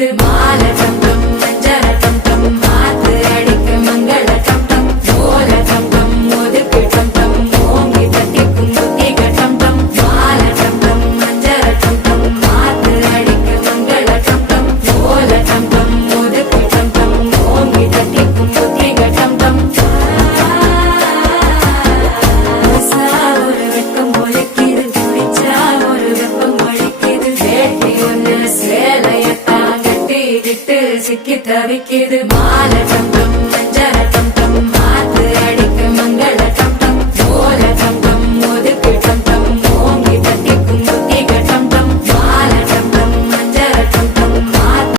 ஒலிக்குது மால டம் டம் மஞ்சள டம் டம் மாத்து அடிக்க மங்கள டம் டம் ஓல டம் டம் ஒதுக்கு டம் டம் ஓங்கி தட்டிக்கும் புத்திக டம் டம் மால டம் டம் மஞ்சள டம் டம் மாத்து அடிக்க மங்கள டம் டம் ஓல டம் டம் ஒதுக்கு டம் டம் ஓங்கி தட்டிக்கும் புத்திக டம் டம் ஒரு வெக்கம் ஒலிக்குது குடிச்சா ஒரு வெப்பம் ஒலிக்குது வேட்டி ஒண்ணு சேலையத்தான் கட்டிக்கிட்டு சிக்கி தவிக்குது